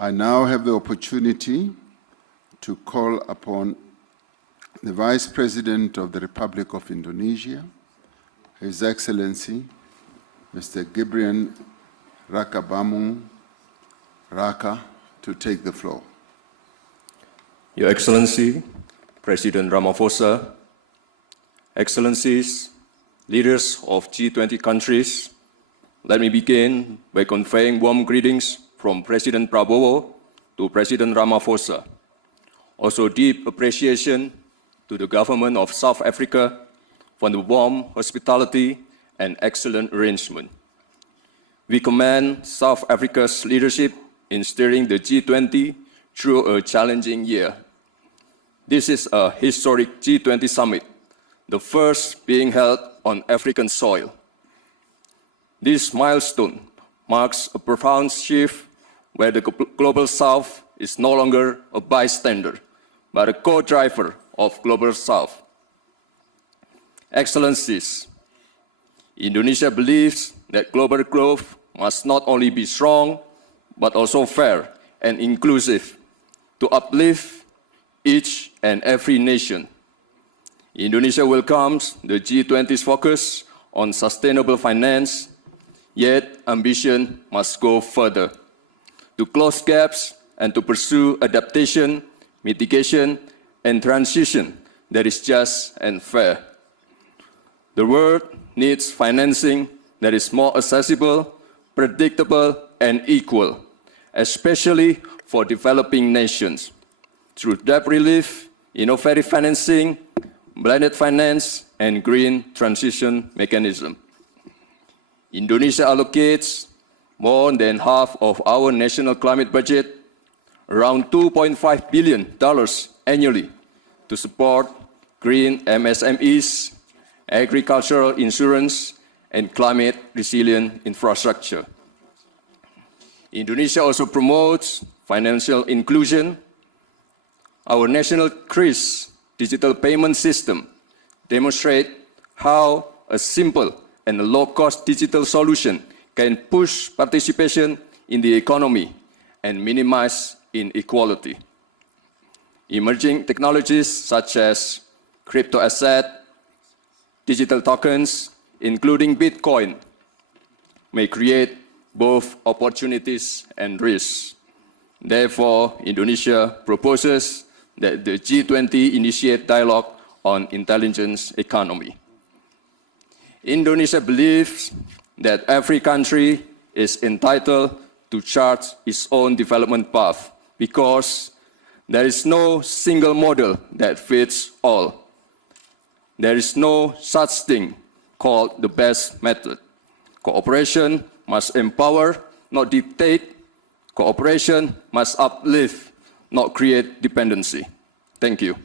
I now have the opportunity to call upon the Vice President of the Republic of Indonesia, His Excellency, Mr. Gibran Rakabamung Raka, to take the floor. Your Excellency, President Ramaphosa, Excellencies, leaders of G20 countries, let me begin by conveying warm greetings from President Prabowo to President Ramaphosa. Also deep appreciation to the government of South Africa for the warm hospitality and excellent arrangement. We commend South Africa's leadership in steering the G20 through a challenging year. This is a historic G20 summit, the first being held on African soil. This milestone marks a profound shift where the Global South is no longer a bystander, but a co-driver of Global South. Excellencies, Indonesia believes that global growth must not only be strong, but also fair and inclusive to uplift each and every nation. Indonesia welcomes the G20's focus on sustainable finance, yet ambition must go further to close gaps and to pursue adaptation, mitigation, and transition that is just and fair. The world needs financing that is more accessible, predictable, and equal, especially for developing nations, through debt relief, innovative financing, blended finance, and green transition mechanism. Indonesia allocates more than half of our national climate budget, around $2.5 billion annually, to support green MSMEs, agricultural insurance, and climate-resilient infrastructure. Indonesia also promotes financial inclusion. Our national CRIS digital payment system demonstrates how a simple and low-cost digital solution can push participation in the economy and minimize inequality. Emerging technologies such as crypto asset, digital tokens, including Bitcoin, may create both opportunities and risks. Therefore, Indonesia proposes that the G20 initiate dialogue on intelligence economy. Indonesia believes that every country is entitled to chart its own development path because there is no single model that fits all. There is no such thing called the best method. Cooperation must empower, not dictate. Cooperation must uplift, not create dependency. Thank you.